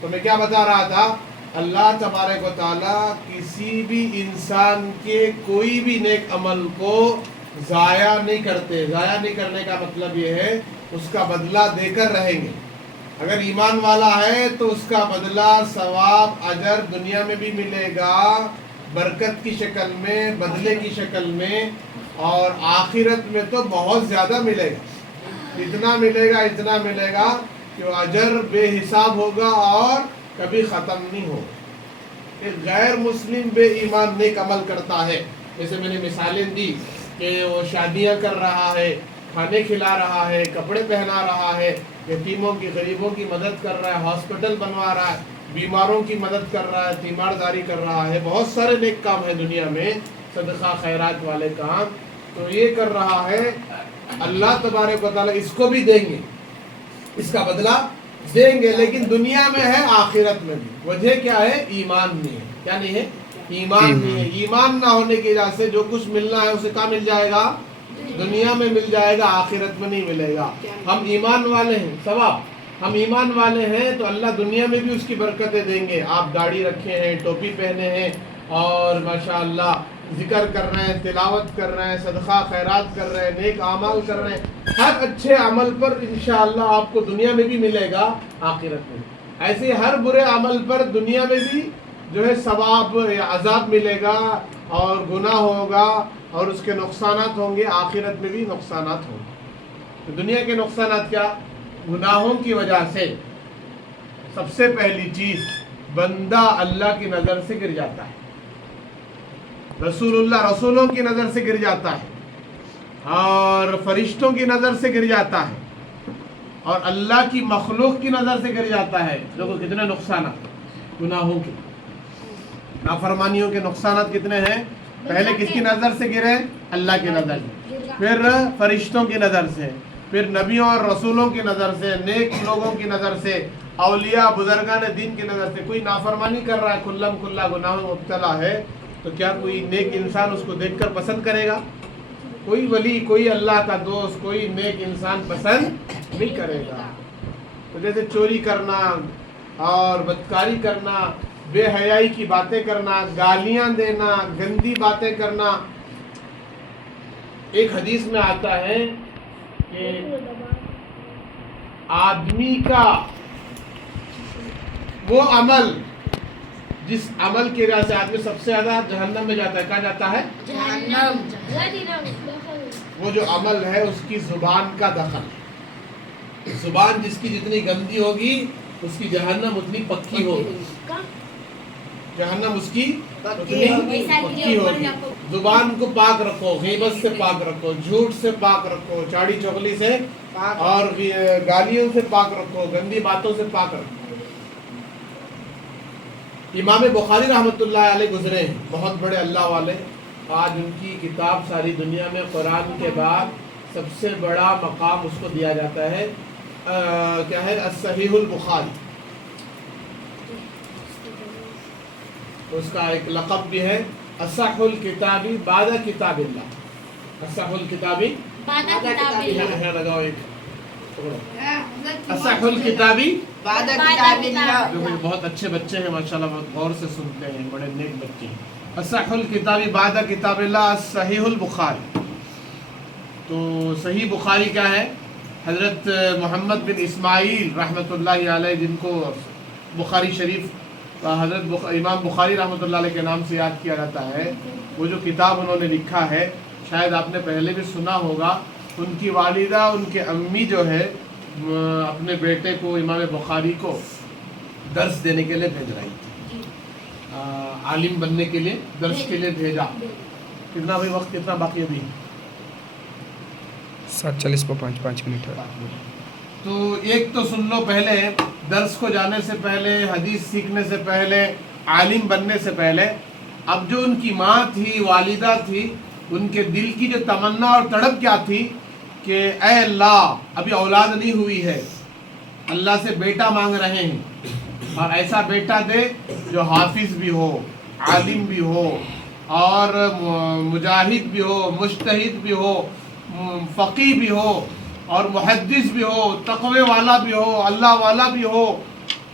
تو میں کیا بتا رہا تھا، اللہ تبارک و تعالیٰ کسی بھی انسان کے کوئی بھی نیک عمل کو ضائع نہیں کرتے. ضائع نہیں کرنے کا مطلب یہ ہے اس کا بدلہ دے کر رہیں گے. اگر ایمان والا ہے تو اس کا بدلہ ثواب اجر دنیا میں بھی ملے گا برکت کی شکل میں، بدلے کی شکل میں، اور آخرت میں تو بہت زیادہ ملے گا. اتنا ملے گا کہ وہ اجر بے حساب ہوگا اور کبھی ختم نہیں ہوگا. ایک غیر مسلم بے ایمان نیک عمل کرتا ہے، جیسے میں نے مثالیں دی کہ وہ شادیاں کر رہا ہے، کھانے کھلا رہا ہے، کپڑے پہنا رہا ہے، یتیموں کی غریبوں کی مدد کر رہا ہے، ہاسپٹل بنوا رہا ہے، بیماروں کی مدد کر رہا ہے، تیمارداری کر رہا ہے، بہت سارے نیک کام ہیں دنیا میں، صدقہ خیرات والے کام. تو یہ کر رہا ہے، اللہ تبارک و تعالیٰ اس کو بھی دیں گے، اس کا بدلہ دیں گے، لیکن دنیا میں ہے آخرت میں بھی. وجہ کیا ہے؟ ایمان نہیں ہے. کیا نہیں ہے؟ ایمان نہیں ہے. ایمان نہ ہونے کی وجہ سے جو کچھ ملنا ہے اسے کہاں مل جائے گا؟ دنیا میں مل جائے گا، آخرت میں نہیں ملے گا. ہم ایمان والے ہیں، ثواب ہم ایمان والے ہیں تو اللہ دنیا میں بھی اس کی برکتیں دیں گے. آپ داڑھی رکھے ہیں، ٹوپی پہنے ہیں، اور ماشاءاللہ ذکر کر رہے ہیں، تلاوت کر رہے ہیں، صدقہ خیرات کر رہے ہیں، نیک اعمال کر رہے ہیں، ہر اچھے عمل پر انشاءاللہ آپ کو دنیا میں بھی ملے گا، آخرت میں. ایسے ہر برے عمل پر دنیا میں بھی جو ہے ثواب یا عذاب ملے گا اور گناہ ہوگا اور اس کے نقصانات ہوں گے، آخرت میں بھی نقصانات ہوں گے. تو دنیا کے نقصانات کیا؟ گناہوں کی وجہ سے سب سے پہلی چیز بندہ اللہ کی نظر سے گر جاتا ہے، رسولوں کی نظر سے گر جاتا ہے، اور فرشتوں کی نظر سے گر جاتا ہے، اور اللہ کی مخلوق کی نظر سے گر جاتا ہے. دیکھو کتنے نقصانات گناہوں کے، نافرمانیوں کے نقصانات کتنے ہیں. پہلے کس کی نظر سے گرے؟ اللہ کی نظر سے، پھر فرشتوں کی نظر سے، پھر نبیوں اور رسولوں کی نظر سے، نیک لوگوں کی نظر سے، اولیاء بزرگان دین کی نظر سے. کوئی نافرمانی کر رہا ہے، کھلم کھلا گناہوں میں مبتلا ہے، تو کیا کوئی نیک انسان اس کو دیکھ کر پسند کرے گا؟ کوئی ولی، کوئی اللہ کا دوست، کوئی نیک انسان پسند نہیں کرے گا. تو جیسے چوری کرنا اور بدکاری کرنا، بے حیائی کی باتیں کرنا، گالیاں دینا، گندی باتیں کرنا. ایک حدیث میں آتا ہے کہ آدمی کا وہ عمل، جس عمل کی وجہ سے آدمی سب سے زیادہ جہنم میں جاتا ہے، کہاں جاتا ہے؟ جہنم. وہ جو عمل ہے اس کی زبان کا دخل. زبان جس کی جتنی گندی ہوگی اس کی جہنم اتنی پکی ہوگی. جہنم اس کی اتنی پکی ہوگی. زبان کو پاک رکھو، غیبت سے پاک رکھو، جھوٹ سے پاک رکھو، چاڑی چغلی سے اور گالیوں سے پاک رکھو، گندی باتوں سے پاک رکھو. امام بخاری رحمۃ اللہ علیہ گزرے ہیں، بہت بڑے اللہ والے. آج ان کی کتاب ساری دنیا میں قرآن کے بعد سب سے بڑا مقام اس کو دیا جاتا ہے. کیا ہے؟ الصحیح البخاری. اس کا ایک لقب بھی ہے اصح الکتاب بعد کتاب اللہ. اصح الکتاب بعد کتاب اللہ. لگاؤ ایک اصح الکتاب بعد کتاب اللہ. جو بہت اچھے بچے ہیں ماشاءاللہ، بہت غور سے سنتے ہیں، بڑے نیک بچے ہیں. اصح الکتاب بعد کتاب اللہ صحیح البخاری. تو صحیح بخاری کیا ہے؟ حضرت محمد بن اسماعیل رحمۃ اللہ علیہ، جن کو بخاری شریف حضرت امام بخاری رحمۃ اللہ علیہ کے نام سے یاد کیا جاتا ہے. وہ جو کتاب انہوں نے لکھا ہے شاید آپ نے پہلے بھی سنا ہوگا. ان کی والدہ، ان کے امی جو ہے اپنے بیٹے کو امام بخاری کو درس دینے کے لیے بھیج رہی تھی، عالم بننے کے لیے درس کے لیے بھیجا. کتنا بھائی وقت کتنا باقی ابھی؟ 7:40 پہ 5 منٹ ہے. تو ایک تو سن لو، پہلے درس کو جانے سے پہلے، حدیث سیکھنے سے پہلے، عالم بننے سے پہلے، اب جو ان کی ماں تھی، والدہ تھی، ان کے دل کی جو تمنا اور تڑپ کیا تھی کہ اے اللہ ابھی اولاد نہیں ہوئی ہے، اللہ سے بیٹا مانگ رہے ہیں، اور ایسا بیٹا دے جو حافظ بھی ہو، عالم بھی ہو، اور مجاہد بھی ہو، مجتہد بھی ہو، فقیہ بھی ہو، اور محدث بھی ہو، تقوی والا بھی ہو، اللہ والا بھی ہو،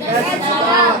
10,000।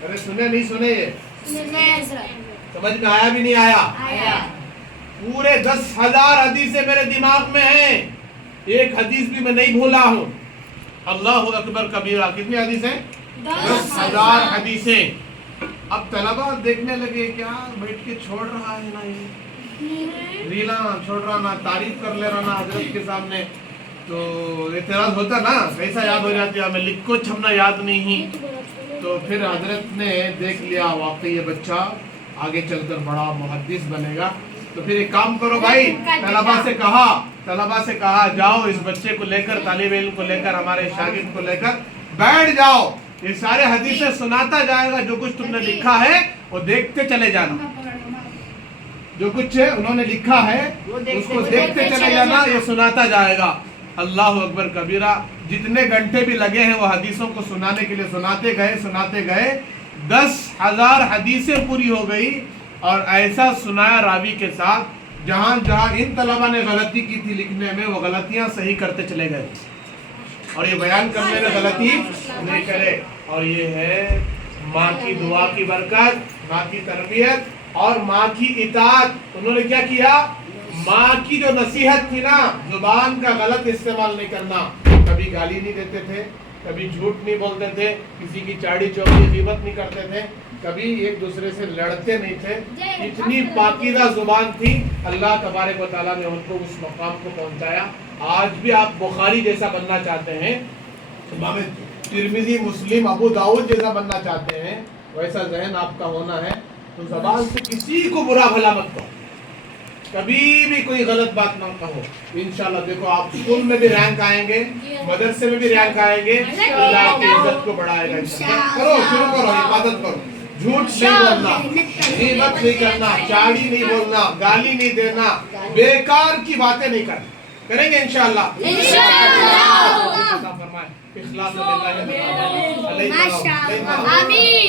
ارے سنے نہیں سنے یہ سمجھ میں آیا بھی نہیں آیا پورے 10,000 حدیثیں میرے دماغ میں ہیں ایک حدیث بھی میں نہیں بھولا ہوں اللہ اکبر کبیرہ کتنی حدیثیں 10,000 حدیثیں اب طلبہ دیکھنے لگے کیا بیٹھ کے چھوڑ رہا ہے نا یہ ریلا چھوڑ رہا نا تعریف کر لے رہا نا حضرت کے سامنے تو اعتراض ہوتا نا کیسا یاد ہو جاتی ہے ہمیں لکھو چھپنا یاد نہیں تو پھر حضرت نے دیکھ لیا واقعی یہ بچہ آگے چل کر بڑا محدث بنے گا تو پھر ایک کام کرو بھائی طلبہ سے کہا جاؤ اس بچے کو لے کر طالب علم کو لے کر ہمارے شاگرد کو لے کر بیٹھ جاؤ یہ سارے حدیثیں سناتا جائے گا جو کچھ تم نے لکھا ہے وہ دیکھتے چلے جانا جو کچھ انہوں نے لکھا ہے اس کو دیکھتے چلے جانا یہ سناتا جائے گا اللہ اکبر کبیرہ جتنے گھنٹے بھی لگے ہیں وہ حدیثوں کو سنانے کے لیے سناتے گئے 10,000 حدیثیں پوری ہو گئی اور ایسا سنایا راوی کے ساتھ جہاں ان طلبہ نے غلطی کی تھی لکھنے میں وہ غلطیاں صحیح کرتے چلے گئے اور یہ بیان کرنے میں غلطی نہیں کرے اور یہ ہے ماں کی دعا کی برکت ماں کی تربیت اور ماں کی اطاعت انہوں نے کیا کیا ماں کی جو نصیحت تھی نا زبان کا غلط استعمال نہیں کرنا کبھی گالی نہیں دیتے تھے کبھی جھوٹ نہیں بولتے تھے کسی کی چاڑی چوکی غیبت نہیں کرتے تھے کبھی ایک دوسرے سے لڑتے نہیں تھے اتنی پاکیزہ زبان تھی اللہ تبارک و تعالیٰ نے ان کو اس مقام کو پہنچایا آج بھی آپ بخاری جیسا بننا چاہتے ہیں امام ترمذی مسلم ابو داؤد جیسا بننا چاہتے ہیں ویسا ذہن آپ کا ہونا ہے تو زبان سے کسی کو برا بھلا مت کہو کبھی بھی کوئی غلط بات نہ کہو انشاءاللہ دیکھو آپ اسکول میں بھی رینک آئیں گے مدرسے میں بھی رینک آئیں گے اللہ کی عزت کو بڑھائے گا کرو شروع کرو عبادت کرو جھوٹ نہیں بولنا غیبت نہیں کرنا چاڑی نہیں بولنا گالی نہیں دینا بیکار کی باتیں نہیں کریں گے انشاءاللہ اخلاص